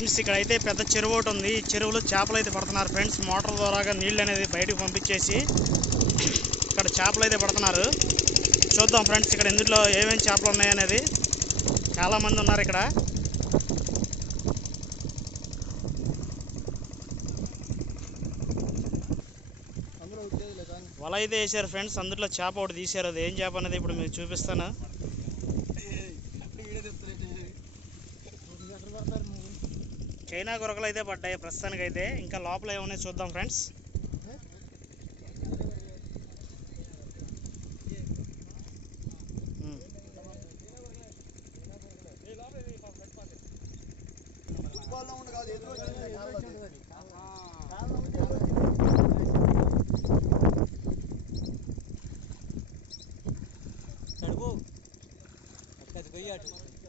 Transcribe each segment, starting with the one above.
Friends ఇక్కడ అయితే పెద్ద చెరువు ఒకటి ఉంది. ఈ చెరువులో చేపలు అయితే పడుతున్నారు ఫ్రెండ్స్. మోటార్ ద్వారాగా నీళ్ళు అనేది బయటకు పంపించేసి ఇక్కడ చేపలు అయితే పడుతున్నారు. చూద్దాం ఫ్రెండ్స్ ఇక్కడ ఇందులో ఏమేమి చేపలు ఉన్నాయి అనేది చాలా మంది ఉన్నారు ఇక్కడ వల అయితే వేసారు ఫ్రెండ్స్. అందులో చేప ఒకటి తీశారు. అది ఏం చేప అనేది ఇప్పుడు మీకు చూపిస్తాను. చైనా గొరకలు అయితే పడ్డాయి ప్రస్తుతానికి అయితే ఇంకా లోపల ఏమున్నాయి చూద్దాం ఫ్రెండ్స్. కడుపు ఫుట్బాల్లో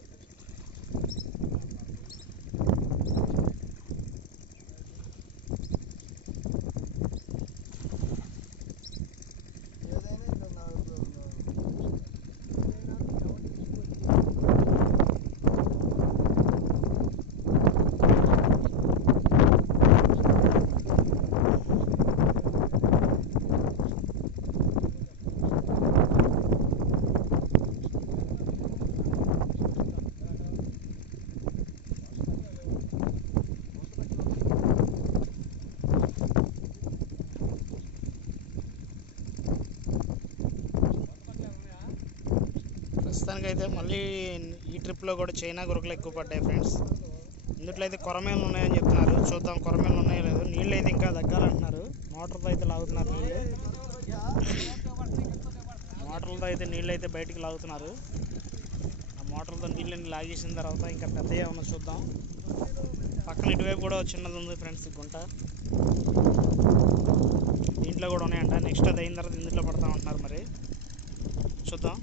ప్రస్తుతానికి అయితే మళ్ళీ ఈ ట్రిప్లో కూడా చైనా గొరకలు ఎక్కువ పడ్డాయి ఫ్రెండ్స్. ఇందులో అయితే కొరమేలు ఉన్నాయని చెప్తున్నారు. చూద్దాం కొరమేలు ఉన్నాయో లేదు. నీళ్ళు అయితే ఇంకా తగ్గాలంటున్నారు. మోటార్తో అయితే లాగుతున్నారు నీళ్ళు. మోటార్లతో అయితే నీళ్ళు అయితే బయటికి లాగుతున్నారు. ఆ మోటార్తో నీళ్ళని లాగేసిన తర్వాత ఇంకా పెద్ద ఏమన్నా చూద్దాం. పక్కన ఇటువైపు కూడా చిన్నది ఉంది ఫ్రెండ్స్ గుంట. దీంట్లో కూడా ఉన్నాయంట. నెక్స్ట్ అది అయిన తర్వాత ఇందులో పడతా ఉంటున్నారు మరి. చూద్దాం.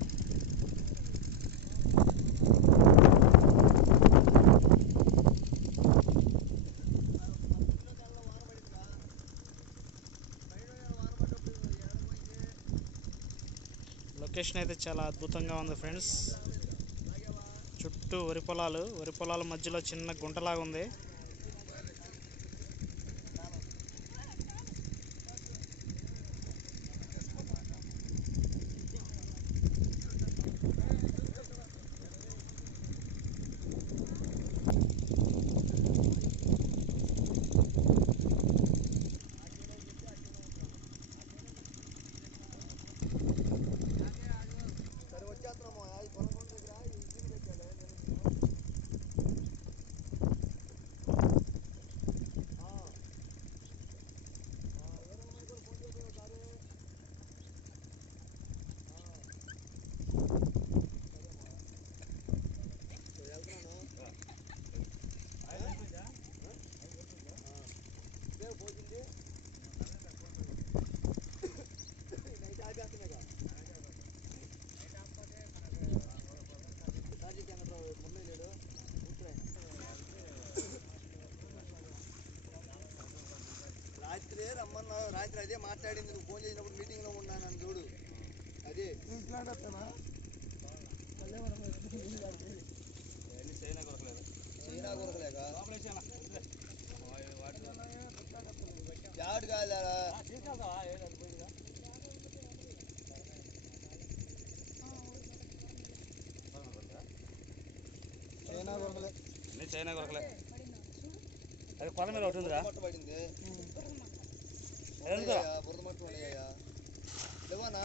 లొకేషన్ అయితే చాలా అద్భుతంగా ఉంది ఫ్రెండ్స్. చుట్టూ వరి పొలాలు వరి పొలాల మధ్యలో చిన్న గుంటలాగా ఉంది. రాత్రి రమ్మన్నా రాత్రి అదే మాట్లాడింది నువ్వు ఫోన్ చేసినప్పుడు మీటింగ్లో ఉన్నాను నన్ను చూడు. అదే. చైనా కొరకలేక యాడ్ కాదా చైనా కొరకలే. చైనా కొరకలే. అది కొల మీద ఒకటి ఉందిరా. బురద మట్టి లేవనా